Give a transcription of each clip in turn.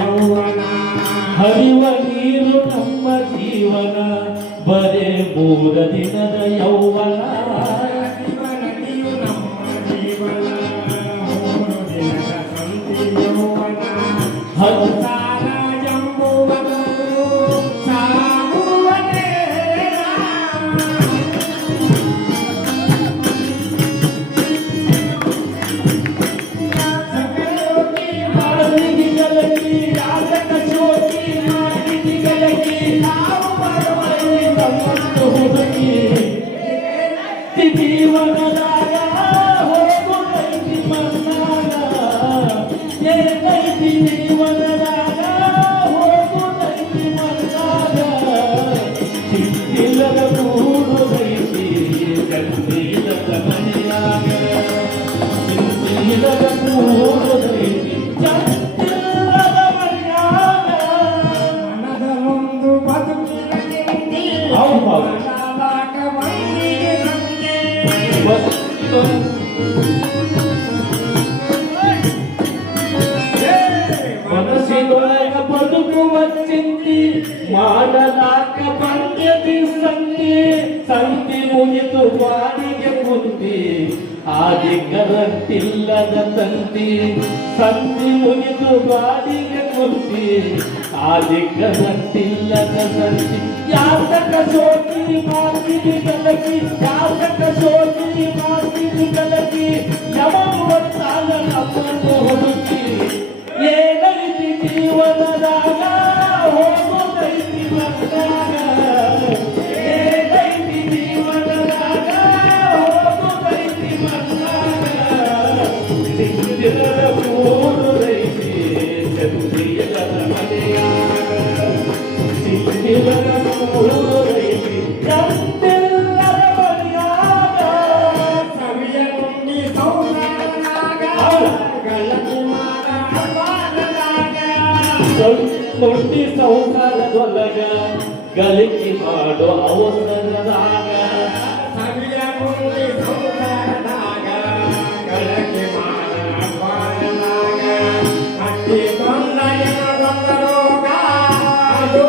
ಯೌವನ ಹರಿವ ನೀರು ನಮ್ಮ ಜೀವನ ಬರೇ 3 ದಿನದ ಯೌವನ ನದಿಯು ನಮ್ಮ ಜೀವನ 3 ದಿನದ ಸಂತಿ ಯೌವನ ಸಂಸಾರ ಎಂಬುವುದು ಸಾಗುವುದೇ ಜೀವನದಾಗ ಹೋಗುತ್ತೈತಿ ಮನ್ನಾಗ ಏನೈತಿ ಜೀವನದಾಗ ಹೋಗುತ್ತೈತಿ ಮನ್ನಾಗ ಚಿತ್ತಿಲ್ಲದ ಕೂಡುದೈತಿ ಚಂದಿಲ್ಲದ ಮನೆಯಾಗ ಚಿತ್ತಿಲ್ಲದ ಕೂಡುದೈತಿ ಚಂದಿಲ್ಲದ ಮನೆಯಾಗ ಮನದಲ್ಲೊಂದು ಬದುಕಿನ ನಿಂತಿ ಹೌದು ಮನಸ್ಸಿನೊಳಗ ಬದುಕುವ ಚಿಂತಿ ಮಾಡಲಾಕ ಬಂದ್ಯತಿ ಸಂತಿ ಮುಗಿದು ಬಾಡಿಗೆ ಕುಂತಿ ಆದಿ ಕರಂಟಿಲ್ಲದ ತಂತಿ ಸಂತಿ ಮುಗಿದು ಬಾಡಿಗೆ ಕುಂತಿ ಆದಿ ಕರಂಟಿಲ್ಲದ ತಂತಿ ಯಾತಕ ಸೋತಿ ಮಾಡ್ತೀನಿ ಕಲಕಿ ಯಾತಕ ಸೋತಿ ಮಾಡ್ತೀನಿ ಕಲಕಿ ಯಮವತ್ತಾಗ ನಮ್ಮನ್ನು ಹುಡುಕಿ ಏನೈತಿ ಜೀವನದಾಗ ಹೋಗುತ್ತೈತಿ ಮನ್ನಾಗ ಏನೈತಿ ಜೀವನದಾಗ ಹೋಗುತ್ತೈತಿ ಮನ್ನಾಗ ಸಿಕ್ಕಿರದ ಕೂಡುದೈತಿ ಚಂದ್ರಿಯದ ಮನೆಯಾಗ ಸಿಕ್ಕಿರದ ಕೂಡುದೈತಿ ಚಂದಿಲ್ಲದ ಮನೆಯಾಗ ಸವಿಯ ನುಂಡಿ ಸೌನಾಗ ಗಳತಿ ತೊಟ್ಟಿ ಸಂಸಾರದೊಳಗ ಗಳಿಕೆ ಮಾಡೋ ಅವಸರದಾಗ ಸವಿಯ ನುಂಡಿ ಸೌನಾಗ ಗಳತಿ ಮಾಡಲಾಗ ಹಟ್ಟಿ ತೊಂದರೆ ರೋಗ ಅದು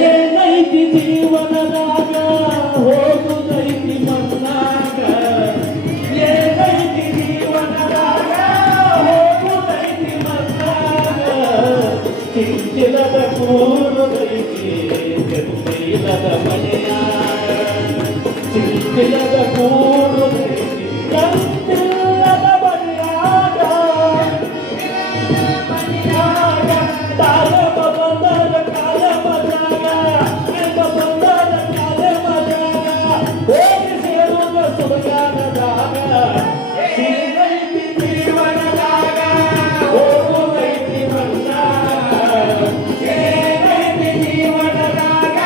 ಏನೈತಿ ಜೀವನದಾಗ ಹೋಗುದೈತಿ ಮನ್ನಾಗ ಏನೈತಿ ಜೀವನದಾಗ ಹೋಗುದೈತಿ ಮನ್ನಾಗ ಚಿಂತಿಲ್ಲದ ಕೂಡುದೈತಿ ಚಂದಿಲ್ಲದ ಮನೆಯಾಗ ಚಿಂತಿಲ್ಲದ ಕೂಡುದೈತಿ ಚಂದಿಲ್ಲದ ಮನೆಯಾಗ ತಾಲಮ ಬಂದದ ಕಾಲ ಮಜಾಗ ಬಂದದ ಕಾಲ ಮಜಾಗ ಹೋಗಿ ಸೇರುವ ಸುಖಾನದಾಗ ಸಿಗೈತಿ ಜೀವನದಾಗ ಹೋಗುದೈತಿ ಮನ್ನಾಗ ಏನೈತಿ ಜೀವನದಾಗ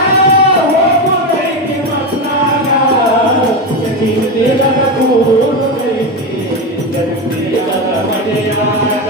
ಹೋಗುದೈತಿ ಮನ್ನಾಗ ಚಿಂತಿಲ್ಲದ ಕೂಡುದೈತಿ ಚಂದಿಲ್ಲದ ಮನೆಯಾಗ